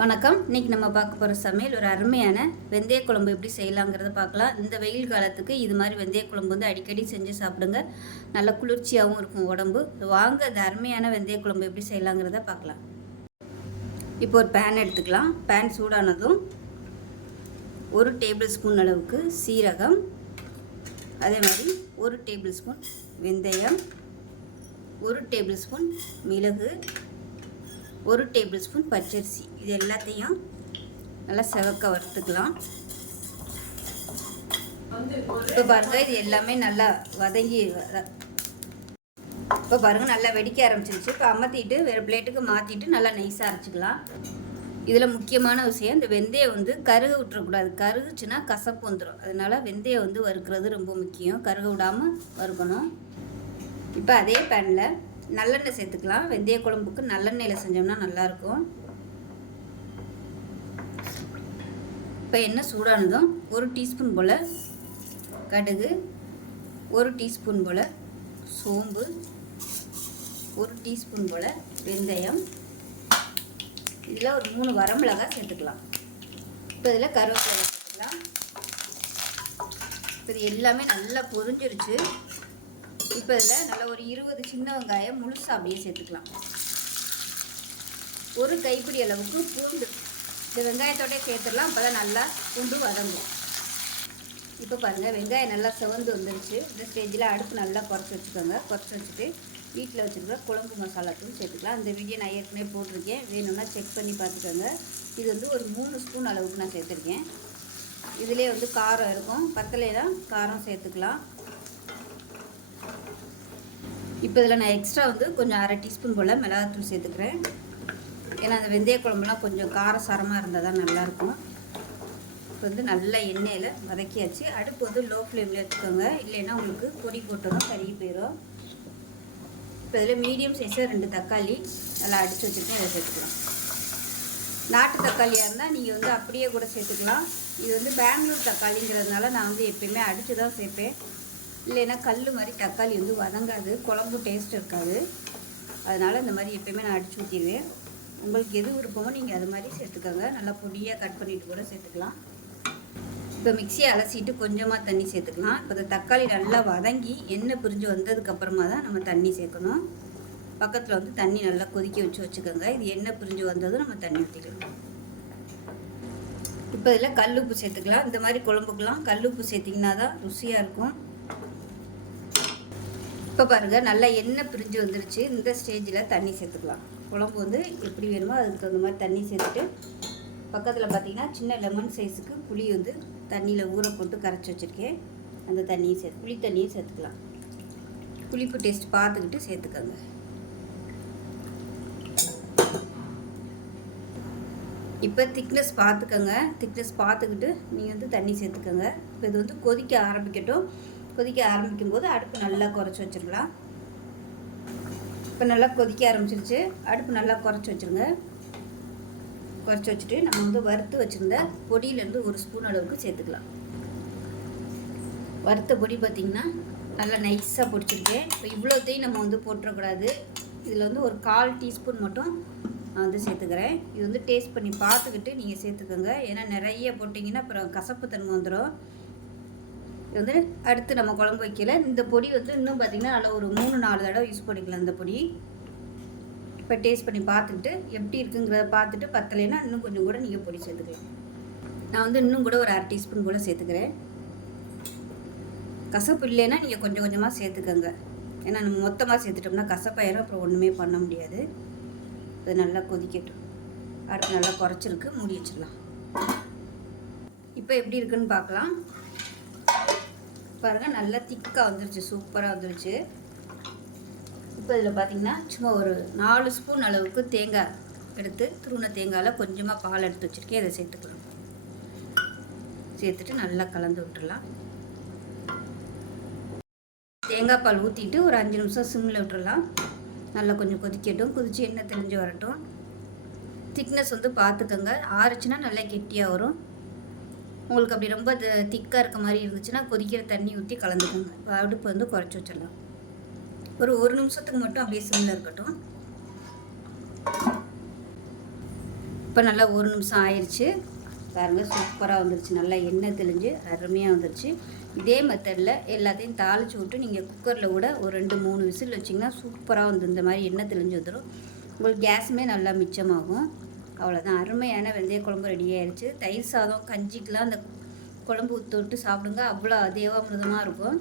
வணக்கம். இன்றைக்கி நம்ம பார்க்க போகிற சமையல் ஒரு அருமையான வெந்தய குழம்பு எப்படி செய்யலாங்கிறத பார்க்கலாம். இந்த வெயில் காலத்துக்கு இது மாதிரி வெந்தய குழம்பு வந்து அடிக்கடி செஞ்சு சாப்பிடுங்க. நல்ல குளிர்ச்சியாகவும் இருக்கும் உடம்பு. வாங்க இந்த அருமையான வெந்தய குழம்பு எப்படி செய்யலாங்கிறத பார்க்கலாம். இப்போ ஒரு பேன் எடுத்துக்கலாம். பேன் சூடானதும் 1 டேபிள் ஸ்பூன் அளவுக்கு சீரகம், அதே மாதிரி 1 டேபிள் ஸ்பூன் வெந்தயம், 1 டேபிள் ஸ்பூன் மிளகு, 1 டேபிள் ஸ்பூன் பச்சரிசி, இது எல்லாத்தையும் நல்லா செவக்க வறுத்துக்கலாம். இப்போ பாருங்கள், இது எல்லாமே நல்லா வதங்கி இப்போ பாருங்கள் நல்லா வெடிக்க ஆரம்பிச்சிருச்சு. இப்போ அமர்த்திட்டு வேறு பிளேட்டுக்கு மாற்றிட்டு நல்லா நைஸாக அரைச்சிக்கலாம். இதில் முக்கியமான விஷயம், இந்த வெந்தயம் வந்து கருக விட்டுறக்கூடாது. கருகுச்சுன்னா கசப்பு வந்துடும். அதனால் வெந்தயம் வந்து வறுக்கிறது ரொம்ப முக்கியம். கருக விடாமல் வறுக்கணும். இப்போ அதே பேனில் நல்லெண்ணெய் சேர்த்துக்கலாம். வெந்தய குழம்புக்கு நல்லெண்ணெயில் செஞ்சோம்னா நல்லாயிருக்கும். இப்போ எண்ணெய் சூடானதும் 1 டீஸ்பூன் போல் கடுகு, 1 டீஸ்பூன் போல் சோம்பு, 1 டீஸ்பூன் போல் வெந்தயம், இதில் ஒரு 3 வரமிளகாய் சேர்த்துக்கலாம். இப்போ இதில் கருவேப்பிலை சேர்த்துக்கலாம். இப்போ இது எல்லாமே நல்லா பொரிஞ்சிருச்சு. இப்போ இதில் நல்லா ஒரு 20 சின்ன வெங்காயம் முழுசாக அப்படியே சேர்த்துக்கலாம். ஒரு கைப்பிடி அளவுக்கு பூண்டு இந்த வெங்காயத்தோட சேர்த்துடலாம். அப்போ தான் நல்லா பூண்டு வதங்கும். இப்போ பாருங்கள், வெங்காயம் நல்லா செவந்து வந்துருச்சு. இந்த ஸ்டேஜில் அடுப்பு நல்லா குறைச்சி வச்சுக்கோங்க. குறைச்சி வச்சுட்டு வீட்டில் வச்சுருக்க குழம்பு மசாலா தூள் சேர்த்துக்கலாம். அந்த வீடியோ நான் ஏற்கனவே போட்டிருக்கேன், வேணும்னா செக் பண்ணி பார்த்துக்கோங்க. இது வந்து ஒரு 3 ஸ்பூன் அளவுக்கு நான் சேர்த்துருக்கேன். இதிலே வந்து காரம் இருக்கும், பத்தலைலாம் காரம் சேர்த்துக்கலாம். இப்போ இதில் நான் எக்ஸ்ட்ரா வந்து கொஞ்சம் 1/2 டீஸ்பூன் போல் மிளகாத்தூள் சேர்த்துக்கிறேன். ஏன்னா அந்த வெந்தய குழம்புலாம் கொஞ்சம் காரசாரமாக இருந்தால் தான் நல்லாயிருக்கும். இப்போ வந்து நல்லா எண்ணெயில் வதக்கியாச்சு. அடுப்பு வந்து லோ ஃப்ளேமில் வச்சுக்கோங்க, இல்லைன்னா உங்களுக்கு பொடி போட்டோன்னா கருகி போயிடும். இப்போ இதில் மீடியம் சைஸில் 2 தக்காளி நல்லா அடித்து வச்சுருக்கேன், இதை சேர்த்துக்கலாம். நாட்டு தக்காளியாக இருந்தால் நீங்கள் வந்து அப்படியே கூட சேர்த்துக்கலாம். இது வந்து பெங்களூர் தக்காளிங்கிறதுனால நான் வந்து எப்பயுமே அடித்து தான் சேர்ப்பேன். இல்லைன்னா கல் மாதிரி தக்காளி வந்து வதங்காது, குழம்பு டேஸ்ட் இருக்காது. அதனால் இந்த மாதிரி எப்பயுமே நான் அடித்து ஊற்றிடுவேன். உங்களுக்கு எது விருப்பமோ நீங்கள் அது மாதிரி சேர்த்துக்கோங்க. நல்லா பொடியாக கட் பண்ணிவிட்டு கூட சேர்த்துக்கலாம். இப்போ மிக்சியை அலசிட்டு கொஞ்சமாக தண்ணி சேர்த்துக்கலாம். இப்போ இந்த தக்காளி நல்லா வதங்கி எண்ணெய் பிரிஞ்சு வந்ததுக்கப்புறமா தான் நம்ம தண்ணி சேர்க்கணும். பக்கத்தில் வந்து தண்ணி நல்லா கொதிக்க வச்சுக்கோங்க. இது எண்ணெய் பிரிஞ்சு வந்ததும் நம்ம தண்ணி ஊற்றிக்கலாம். இப்போ இதில் கல்லுப்பு சேர்த்துக்கலாம். இந்த மாதிரி குழம்புக்கெலாம் கல்லுப்பு சேர்த்திங்கன்னா தான் ருசியாக இருக்கும். இப்போ பாருங்கள், நல்லா எண்ணெய் பிரிஞ்சு வந்துருச்சு. இந்த ஸ்டேஜில் தண்ணி சேர்த்துக்கலாம். குழம்பு வந்து எப்படி வேணுமோ அதுக்கு தகுந்த மாதிரி தண்ணி சேர்த்துட்டு, பக்கத்தில் பார்த்திங்கன்னா சின்ன லெமன் சைஸுக்கு புளி வந்து தண்ணியில் ஊற போட்டு கரைச்சி வச்சுருக்கேன். அந்த தண்ணியை புளி தண்ணியை சேர்த்துக்கலாம். புளிப்பு டேஸ்ட் பார்த்துக்கிட்டு சேர்த்துக்கோங்க. இப்போ திக்னஸ் பார்த்துக்கோங்க. திக்னஸ் பார்த்துக்கிட்டு நீங்கள் வந்து தண்ணி சேர்த்துக்கோங்க. இப்போ இது வந்து கொதிக்க ஆரம்பிக்கட்டும். கொதிக்க ஆரம்பிக்கும் போது அடுப்பு நல்லா குறைச்சி வச்சுருக்கலாம். இப்போ நல்லா கொதிக்க ஆரம்பிச்சிருச்சு. அடுப்பு நல்லா குறைச்சி வச்சுருங்க. குறைச்சி வச்சுட்டு நம்ம வந்து வறுத்து வச்சுருந்த பொடியிலேருந்து 1 ஸ்பூன் அளவுக்கு சேர்த்துக்கலாம். வறுத்த பொடி பார்த்திங்கன்னா நல்லா நைஸாக பொடிச்சிருக்கேன். இப்போ இவ்வளோத்தையும் நம்ம வந்து போட்டுறக்கூடாது. இதில் வந்து ஒரு 1/4 டீஸ்பூன் மட்டும் நான் வந்து சேர்த்துக்கிறேன். இது வந்து டேஸ்ட் பண்ணி பார்த்துக்கிட்டு நீங்கள் சேர்த்துக்கோங்க. ஏன்னா நிறைய போட்டிங்கன்னா அப்புறம் கசப்பு தன்மை வந்துடும். இது வந்து அடுத்து நம்ம குழம்பு வைக்கல. இந்த பொடி வந்து இன்னும் பார்த்திங்கன்னா நல்லா ஒரு 3-4 தடவை யூஸ் பண்ணிக்கலாம் இந்த பொடி. இப்போ டேஸ்ட் பண்ணி பார்த்துக்கிட்டு எப்படி இருக்குங்கிறத பார்த்துட்டு பத்தலைன்னா இன்னும் கொஞ்சம் கூட நீங்கள் பொடி சேர்த்துக்கலாம். நான் வந்து இன்னும் கூட ஒரு 1/2 டீஸ்பூன் கூட சேர்த்துக்கிறேன். கசப்பு இல்லைன்னா நீங்கள் கொஞ்சம் கொஞ்சமாக சேர்த்துக்கோங்க. ஏன்னா நம்ம மொத்தமாக சேர்த்துட்டோம்னா கசப்பாயிரும், அப்புறம் ஒன்றுமே பண்ண முடியாது. இது நல்லா கொதிக்கட்டும். அடுப்பு நல்லா குறைச்சிருக்கு, மூடி வச்சிடலாம். இப்போ எப்படி இருக்குன்னு பார்க்கலாம். பாருங்கள், நல்லா திக்காக வந்துருச்சு, சூப்பராக வந்துருச்சு. இப்போ இதில் பார்த்திங்கன்னா சும்மா ஒரு 4 ஸ்பூன் அளவுக்கு தேங்காய் எடுத்து துருவின தேங்காயில் கொஞ்சமாக பால் எடுத்து வச்சுருக்கேன், இதை சேர்த்துக்கலாம். சேர்த்துட்டு நல்லா கலந்து விட்டுடலாம். தேங்காய் பால் ஊற்றிட்டு ஒரு 5 நிமிஷம் சிம்மில் விட்டுடலாம். நல்லா கொஞ்சம் கொதிக்கட்டும். கொதித்து எண்ணெய் தெளிஞ்சு வரட்டும். திக்னஸ் வந்து பார்த்துக்கோங்க. ஆறுச்சுன்னா நல்லா கெட்டியாக வரும். உங்களுக்கு அப்படி ரொம்ப திக்காக இருக்க மாதிரி இருந்துச்சுன்னா கொதிக்கிற தண்ணி ஊற்றி கலந்துக்கோங்க. இப்போ அடுப்பு வந்து குறைச்சி வச்சிடலாம். ஒரு 1 நிமிஷத்துக்கு மட்டும் அப்படியே சிம்மில் இருக்கட்டும். இப்போ நல்லா 1 நிமிஷம் ஆயிடுச்சு பாருங்கள், சூப்பராக வந்துருச்சு. நல்லா எண்ணெய் தெளிஞ்சு அருமையாக வந்துருச்சு. இதே மெத்தடில் எல்லாத்தையும் தாளித்து விட்டு நீங்கள் குக்கரில் கூட ஒரு 2-3 விசில் வச்சிங்கன்னா சூப்பராக வந்து இந்த மாதிரி எண்ணெய் தெளிஞ்சு வந்துடும். உங்களுக்கு கேஸுமே நல்லா மிச்சமாகும். அவ்வளோதான், அருமையான வெந்தய குழம்பு ரெடி ஆயிடுச்சு. தயிர் சாதம் கஞ்சிக்கெலாம் அந்த குழம்பு ஊற்றி சாப்பிடுங்க, அவ்வளோ தேவாமிர்தமாக இருக்கும்.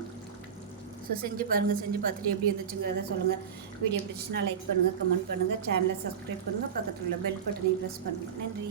ஸோ செஞ்சு பாருங்கள், செஞ்சு பார்த்துட்டு எப்படி வந்துச்சுங்கிறத சொல்லுங்கள். வீடியோ பிடிச்சிச்சுன்னா லைக் பண்ணுங்கள், கமெண்ட் பண்ணுங்கள், சேனலை சப்ஸ்கிரைப் பண்ணுங்கள், பக்கத்தில் உள்ள பெல் பட்டனையும் ப்ரெஸ் பண்ணுங்கள். நன்றி.